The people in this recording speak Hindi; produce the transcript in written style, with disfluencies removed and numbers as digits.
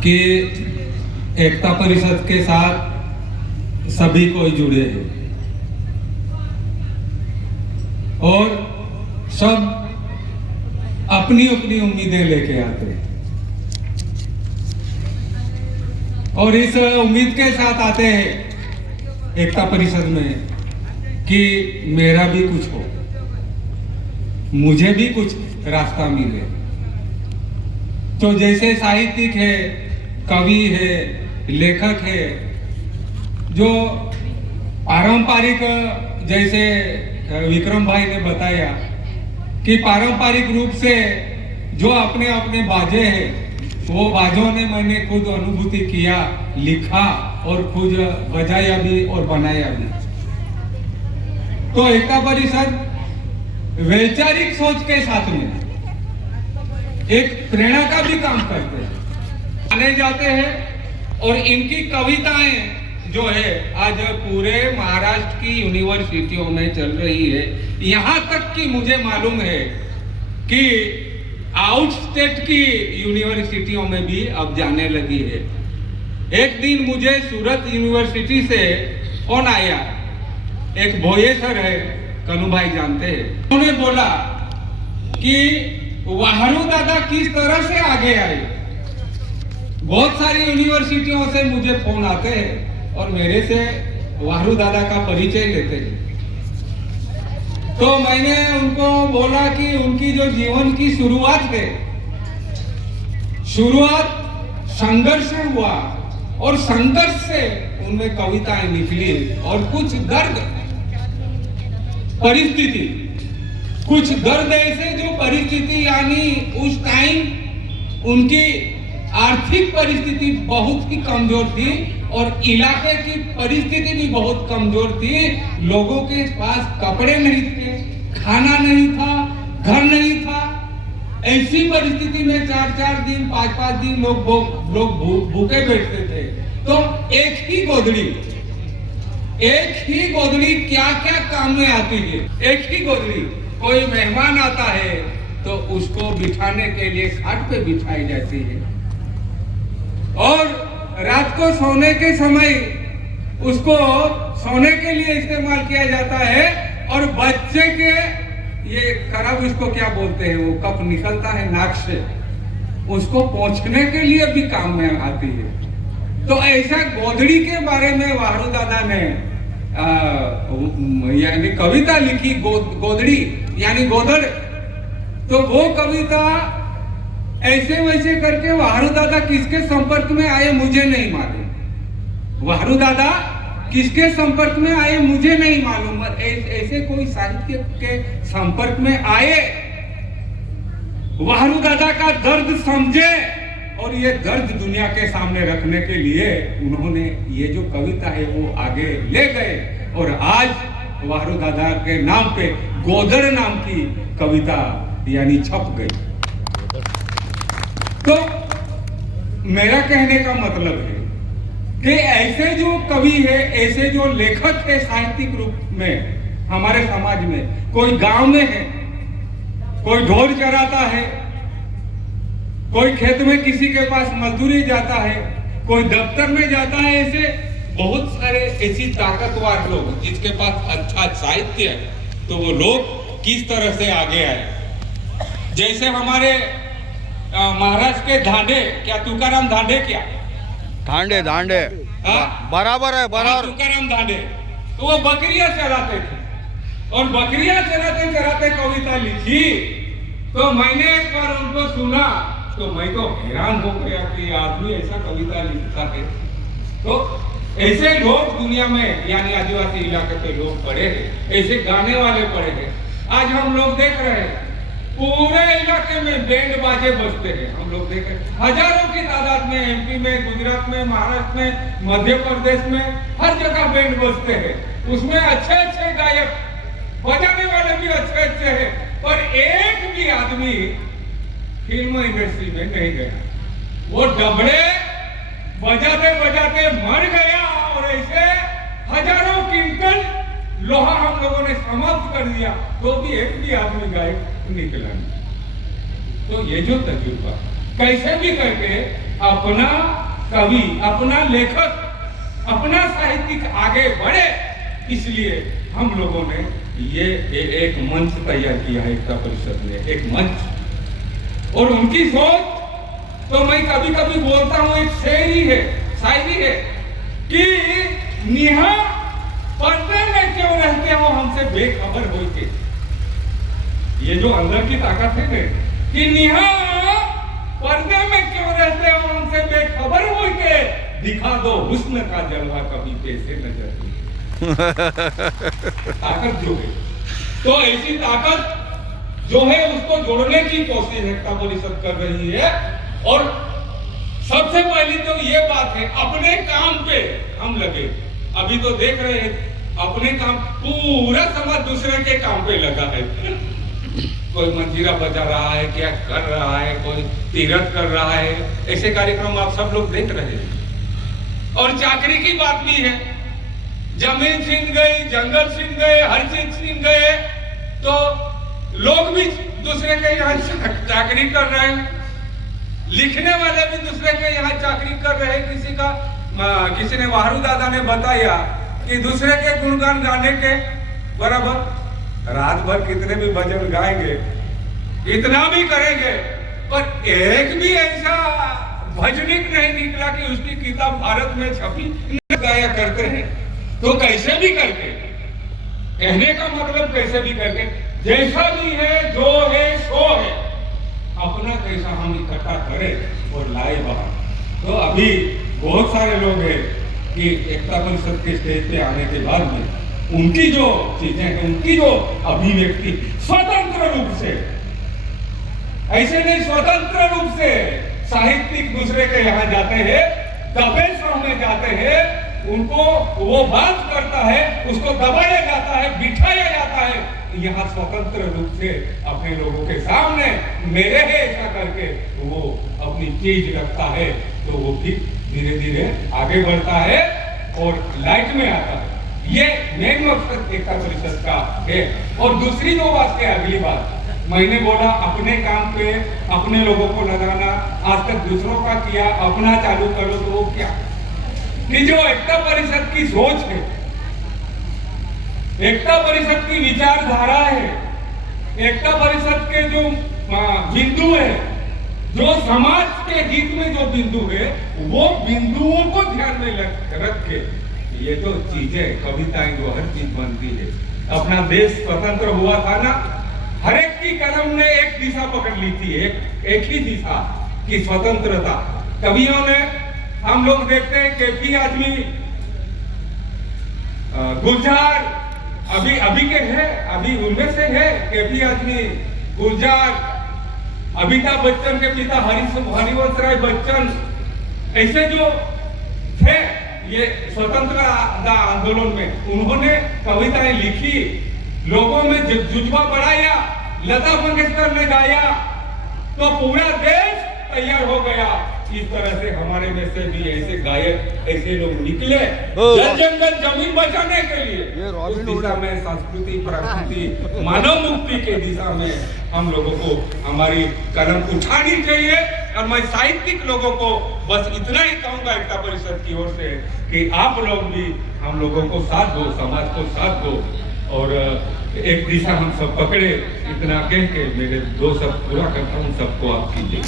कि एकता परिषद के साथ सभी कोई जुड़े हैं और सब अपनी अपनी उम्मीदें लेके आते हैं और इस उम्मीद के साथ आते हैं एकता परिषद में कि मेरा भी कुछ हो, मुझे भी कुछ रास्ता मिले। तो जैसे साहित्यिक है, कवि है, लेखक है, जो पारंपरिक, जैसे विक्रम भाई ने बताया कि पारंपरिक रूप से जो अपने अपने बाजे हैं, वो बाजों ने मैंने खुद अनुभूति किया, लिखा और खुद बजाया भी और बनाया भी। तो एकता परिषद वैचारिक सोच के साथ में एक प्रेरणा का भी काम करते हैं, माने जाते हैं और इनकी कविताएं जो है आज पूरे महाराष्ट्र की यूनिवर्सिटियों में चल रही है। यहाँ तक कि मुझे मालूम है कि आउट स्टेट की यूनिवर्सिटियों में भी अब जाने लगी है। एक दिन मुझे सूरत यूनिवर्सिटी से फोन आया, एक भोये सर है, कनु भाई जानते हैं, उन्होंने बोला कि वाहरू दादा किस तरह से आगे आए। बहुत सारी यूनिवर्सिटियों से मुझे फोन आते हैं और मेरे से वाहरू दादा का परिचय लेते हैं। तो मैंने उनको बोला कि उनकी जो जीवन की शुरुआत है, शुरुआत संघर्ष से हुआ और संघर्ष से उनमें कविताएं निकली और कुछ दर्द परिस्थिति, कुछ दर्द ऐसे जो परिस्थिति, यानी उस टाइम उनकी आर्थिक परिस्थिति बहुत ही कमजोर थी और इलाके की परिस्थिति भी बहुत कमजोर थी। लोगों के पास कपड़े नहीं थे, खाना नहीं था, घर नहीं था। ऐसी परिस्थिति में 4-4 दिन, 5-5 दिन लोग भूखे बैठते थे। तो एक ही गोदड़ी क्या क्या काम में आती है। एक ही गोदड़ी, कोई मेहमान आता है तो उसको बिठाने के लिए खाट पे बिठाई जाती है और रात को सोने के समय उसको सोने के लिए इस्तेमाल किया जाता है और बच्चे के ये खराब, इसको क्या बोलते हैं, वो कप निकलता है नाक से, उसको पोंछने के लिए भी काम में आती है। तो ऐसा गोदड़ी के बारे में वाहरू दादा ने यानी कविता लिखी, गोदड़ी यानी गोदड़। तो वो कविता ऐसे वैसे करके वाहरू दादा किसके संपर्क में आए मुझे नहीं मालूम। वाहरू दादा किसके संपर्क में आए मुझे नहीं मालूम। ऐसे कोई साहित्य के संपर्क में आए, वाहरू दादा का दर्द समझे और ये दर्द दुनिया के सामने रखने के लिए उन्होंने ये जो कविता है वो आगे ले गए और आज वाहरू दादा के नाम पे गोदड़ नाम की कविता यानी छप गई। तो मेरा कहने का मतलब है कि ऐसे जो कवि है, ऐसे जो लेखक है साहित्यिक रूप में हमारे समाज में, कोई गांव में है, कोई ढोल चराता है, कोई खेत में किसी के पास मजदूरी जाता है, कोई दफ्तर में जाता है, ऐसे बहुत सारे ऐसी ताकतवर लोग जिसके पास अच्छा साहित्य है, तो वो लोग किस तरह से आगे आए। जैसे हमारे महाराष्ट्र के धांडे, क्या तुकाराम धांडे, क्या धांडे बराबर है, बराबर। तुकाराम धांडे तो वो बकरियां चराते थे और बकरियां चराते चराते कविता लिखी। तो मैंने एक बार उनको सुना तो मैं तो हैरान हो गया कि आदमी ऐसा कविता लिखता है। तो ऐसे लोग दुनिया में यानी आदिवासी इलाके के लोग पड़े हैं, ऐसे गाने वाले पड़े हैं। आज हम लोग देख रहे हैं पूरे इलाके में बैंड बाजे बजते हैं, हम लोग देख रहे हैं हजारों की तादाद में, एमपी में, गुजरात में, महाराष्ट्र में, मध्य प्रदेश में, हर जगह बैंड बजते हैं। उसमें अच्छे अच्छे गायक, बजाने वाले भी अच्छे अच्छे हैं, पर एक भी आदमी फिल्म इंडस्ट्री में नहीं गया। वो डबड़े बजाते बजाते मर गया और ऐसे हजारों क्विंटल लोहा हम लोगों ने समाप्त कर दिया, तो भी एक भी आदमी गायक निकला नहीं। तो ये जो तजुर्बा कैसे भी करके अपना कवि, अपना लेखक, अपना साहित्यिक आगे बढ़े, इसलिए हम लोगों ने ये एक मंच तैयार किया है एकता परिषद ने, एक मंच। और उनकी सोच तो मैं कभी कभी बोलता हूँ, एक शायरी है कि निहा पर्दे में क्यों रहते हो हमसे बेखबर होके। ये जो अंदर की ताकत है ना, कि निहा पर्दे में क्यों रहते हो हमसे बेखबर होके, दिखा दो हुस्न का जलवा कभी कैसे नजर। ताकत जो है, तो ऐसी ताकत जो है उसको जोड़ने की कोशिश एकता परिषद कर रही है। और सबसे पहली तो ये बात है, अपने काम पे हम लगे। अभी तो देख रहे हैं अपने काम, पूरा समाज दूसरे के काम पे लगा है। कोई मंजीरा बजा रहा है, क्या कर रहा है, कोई तीरथ कर रहा है, ऐसे कार्यक्रम आप सब लोग देख रहे हैं। और चाकरी की बात भी है, जमीन छीन गई, जंगल छीन गए, हर चीज छीन गए, तो लोग भी दूसरे के यहाँ चाकरी कर रहे हैं। लिखने वाले भी दूसरे के यहाँ चाकरी कर रहे हैं। किसी ने वाहरू दादा ने बताया कि दूसरे के गुणगान गाने के बराबर रात भर कितने भी भजन गाएंगे, इतना भी करेंगे, पर एक भी ऐसा भजनिक नहीं निकला कि उसकी किताब भारत में छपी। गाया करते हैं तो कैसे भी करके, कहने का मतलब कैसे भी करके, जैसा भी है, जो है सो है, अपना कैसा हम इकट्ठा करें और लाए बाहर। तो अभी बहुत सारे लोग हैं कि एकता परिषद के स्टेज पे आने के बाद में उनकी जो चीजें हैं, उनकी जो अभिव्यक्ति स्वतंत्र रूप से, ऐसे नहीं स्वतंत्र रूप से साहित्यिक दूसरे के यहाँ जाते हैं, दबे सौ में जाते हैं, उनको वो बात करता है, उसको दबाया जाता है, बिठाया जाता है, यहाँ स्वतंत्र रूप से अपने लोगों के सामने मेरे है ऐसा करके वो अपनी चीज रखता है, तो वो भी धीरे धीरे आगे बढ़ता है और लाइट में आता है। ये मेन मकसद एकता परिषद का है। और दूसरी जो बात है, अगली बात मैंने बोला, अपने काम पे अपने लोगों को लगाना, आज तक दूसरों का किया, अपना चालू करो, तो वो क्या कि जो एकता परिषद की सोच है, एकता परिषद की विचारधारा है, एकता परिषद के जो बिंदु है, जो समाज के हित में जो बिंदु है, वो बिंदुओं को ध्यान में रख के ये जो चीजें, कविताएं जो हर चीज बनती है। अपना देश स्वतंत्र हुआ था ना, हर एक की कलम ने एक दिशा पकड़ ली थी, एक ही दिशा की स्वतंत्रता। कवियों ने, हम लोग देखते हैं केपी आजमी, गुलजार अभी के हैं, अभी उनमें से है केपी आजमी, गुलजार, अमिताभ बच्चन के पिता हरिवंश राय बच्चन, ऐसे जो थे ये स्वतंत्रता आंदोलन में, उन्होंने कविताएं लिखी, लोगों में जुज्बा बढ़ाया, लता मंगेशकर ने गाया, तो पूरा देश तैयार हो गया। इस तरह से हमारे में से भी ऐसे गायक, ऐसे लोग निकले जंगल जमीन बचाने के लिए। उस दिशा में संस्कृति, प्रकृति, मानव मुक्ति के दिशा में हम लोगों को हमारी कलम उठानी चाहिए। और मैं साहित्यिक लोगों को बस इतना ही कहूंगा एकता परिषद की ओर से कि आप लोग भी हम लोगों को साथ दो, समाज को साथ दो, और एक दिशा हम सब पकड़े। इतना कह के मेरे दो शब्द पूरा करता हूँ, सबको आप कीजिए।